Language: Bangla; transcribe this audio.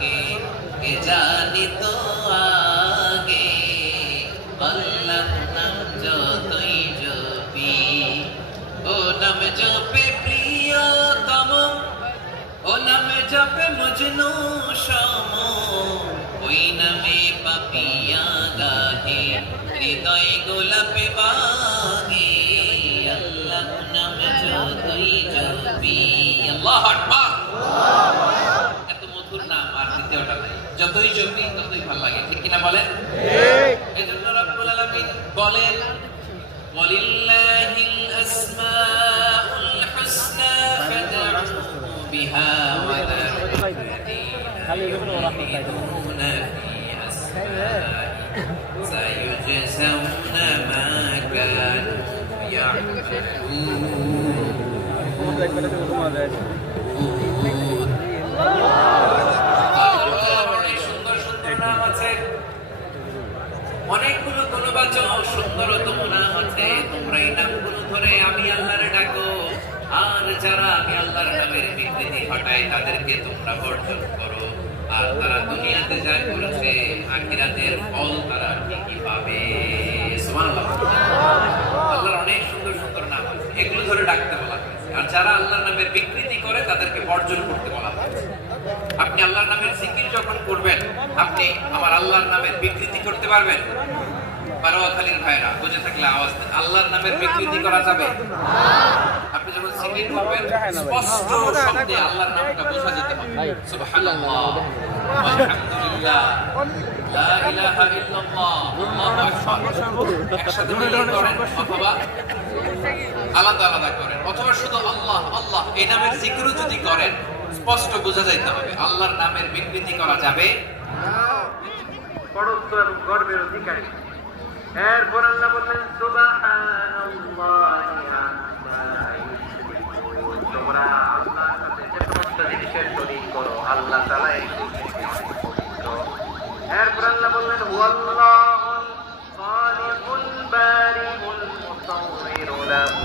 কে কে জানি তো আগে আল্লাহ নাম যতই জপি ও নাম জপে প্রিয়তম ও নামে জপে মজনু সম ওই নামে পাপিয়া গাহে হৃদয় গোলাপে বাগে আল্লাহ নাম যতই জপি আল্লাহু আকবার। এত মধুর নাম আর দ্বিতীয়টা নাই, যতই জপি ততই ভালো লাগে, ঠিক কিনা বলেন? এজন্য রব্বুল আলামিন বলেন ওয়ালিল্লাহিল আসমাউল হুসনা ফাদউহু বিহা ওয়া সায়ুজজাউনা মা কানু অনেকগুলো গুণবাচক সুন্দরতম নাম আছে, তোমরা এই নামগুলো ধরে আমি আল্লাহরে ডাকো, আর যারা আমি আল্লাহর নামের বিকৃতি ঘটায় তাদেরকে তোমরা বর্জন করো, আর তারা দুনিয়াতে যা করেছে আখিরাতের ফল তারা ঠিকই পাবে। সুবহানাল্লাহ। আল্লাহর অনেক সুন্দর সুন্দর নাম আছে, এগুলো ধরে ডাকতে বলা হয়েছে, আর যারা আল্লাহর নামের বিকৃতি করে তাদেরকে বর্জন করতে বলা হয়েছে। আপনি আল্লাহর নামের জিকির যখন করবেন আপনি আমার আল্লাহর নামের বিকৃতি করতে পারবেন? বারোয়াখালীর ভাইরা বুঝে থাকলে আওয়াজ দেন, আল্লাহর নামের বিকৃতি করা যাবে? আপনি যখন জিকির করবেন স্পষ্ট শব্দে আল্লাহর নামটা বোঝা যেতে হবে। সুবহানাল্লাহ, আলহামদুলিল্লাহ, লা ইলাহা ইল্লাল্লাহ, আল্লাহু আকবার। একসাথে মিলিয়ে করেন অথবা আলাদা আলাদা করেন, অথবা শুধু আল্লাহ আল্লাহ এই নামের জিকিরও যদি করেন স্পষ্ট বোঝা যাইতে হবে। আল্লাহর নামের বিকৃতি করা যাবে? বড়ত্ব এবং গর্বের অধিকারী। এরপর আল্লাহ বললেন সুবহানাল্লাহি আম্মা ইউশরিকুন, তোমরা আল্লাহর সাথে যে সমস্ত জিনিসের শরীক করো আল্লাহ তাআলা এই পবিত্র। এরপর আল্লাহ বললেন ওয়াল্লাহুল খালিকুল বারিউল মুসাউওয়িরু লাহু